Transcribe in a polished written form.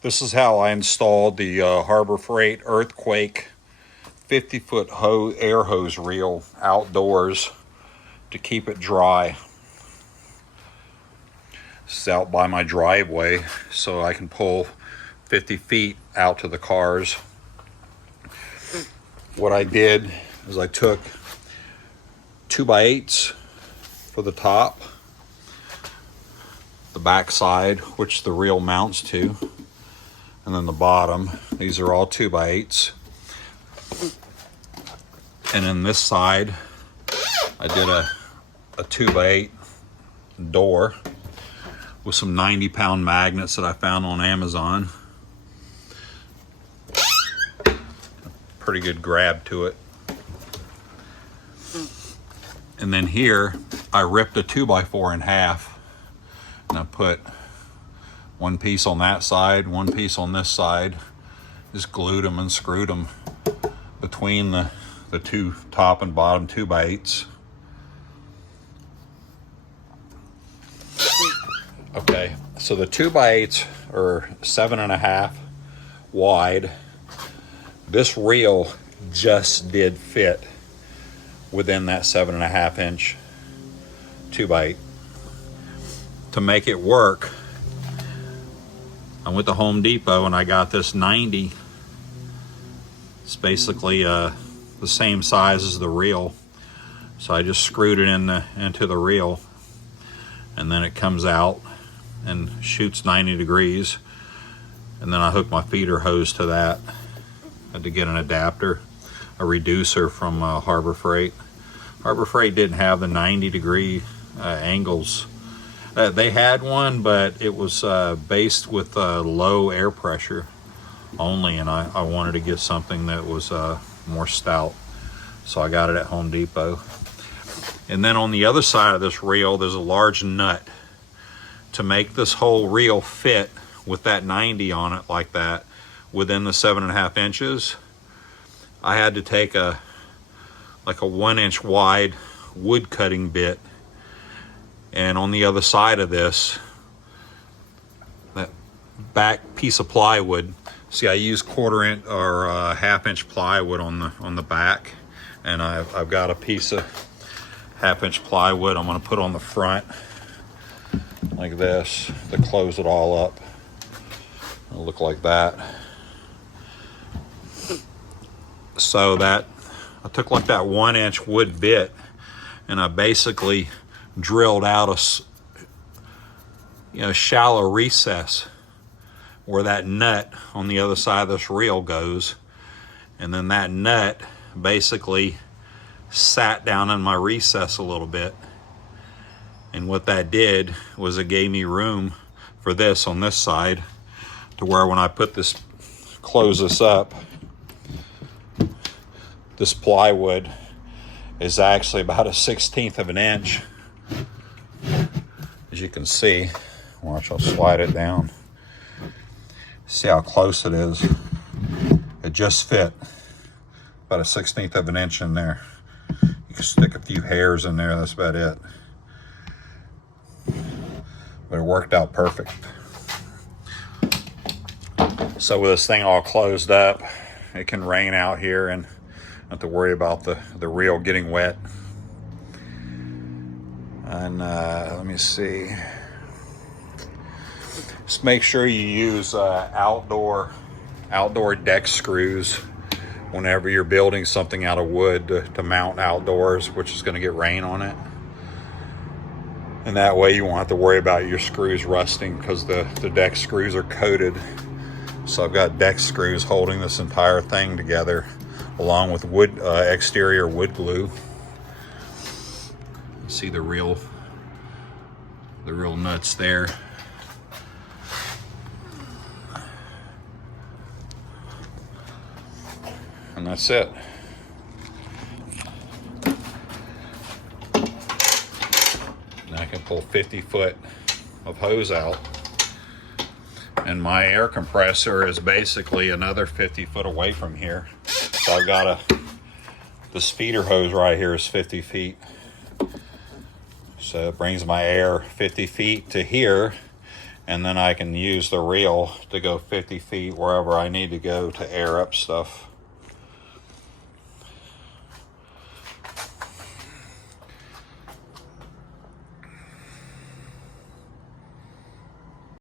This is how I installed the Harbor Freight Earthquake 50-foot air hose reel outdoors to keep it dry. This is out by my driveway, so I can pull 50 feet out to the cars. What I did is I took 2x8s for the top, the back side, which the reel mounts to, and then the bottom. These are all 2x8s. And then this side, I did a 2x8 door with some 90-pound magnets that I found on Amazon. Pretty good grab to it. And then here, I ripped a 2x4 in half, and I put one piece on that side, one piece on this side, just glued them and screwed them between the two top and bottom 2x8s. Okay, so the 2x8s are 7.5 wide. This reel just did fit within that 7.5 inch 2x8. To make it work, I went to Home Depot and I got this 90. It's basically the same size as the reel. So I just screwed it into the reel, and then it comes out and shoots 90 degrees. And then I hooked my feeder hose to that. Had to get an adapter, a reducer from Harbor Freight. Harbor Freight didn't have the 90-degree angles. They had one, but it was based with low air pressure only, and I wanted to get something that was more stout. So I got it at Home Depot. And then on the other side of this reel, there's a large nut. To make this whole reel fit with that 90 on it like that, within the 7.5 inches, I had to take a 1-inch wide wood cutting bit, and on the other side of this, that back piece of plywood, see, I use 1/4 inch or 1/2 inch plywood on the back, and I've got a piece of 1/2 inch plywood I'm going to put on the front like this to close it all up. It'll look like that. So that I took like that 1-inch wood bit, and I basically drilled out a shallow recess where that nut on the other side of this reel goes, and then that nut basically sat down in my recess a little bit. And what that did was it gave me room for this on this side, to where when I close this up, this plywood is actually about 1/16 of an inch. As you can see, watch, I'll slide it down. See how close it is? It just fit about 1/16 of an inch in there. You can stick a few hairs in there, that's about it. But it worked out perfect. So with this thing all closed up, it can rain out here and not to worry about the reel getting wet. And let me see. Just make sure you use outdoor deck screws whenever you're building something out of wood to mount outdoors, which is going to get rain on it. And that way you won't have to worry about your screws rusting, because the deck screws are coated. So I've got deck screws holding this entire thing together, along with wood exterior wood glue. See the real nuts there. And that's it. Now I can pull 50 foot of hose out. And my air compressor is basically another 50 foot away from here. So I've got this feeder hose right here is 50 feet. So it brings my air 50 feet to here, and then I can use the reel to go 50 feet wherever I need to go to air up stuff.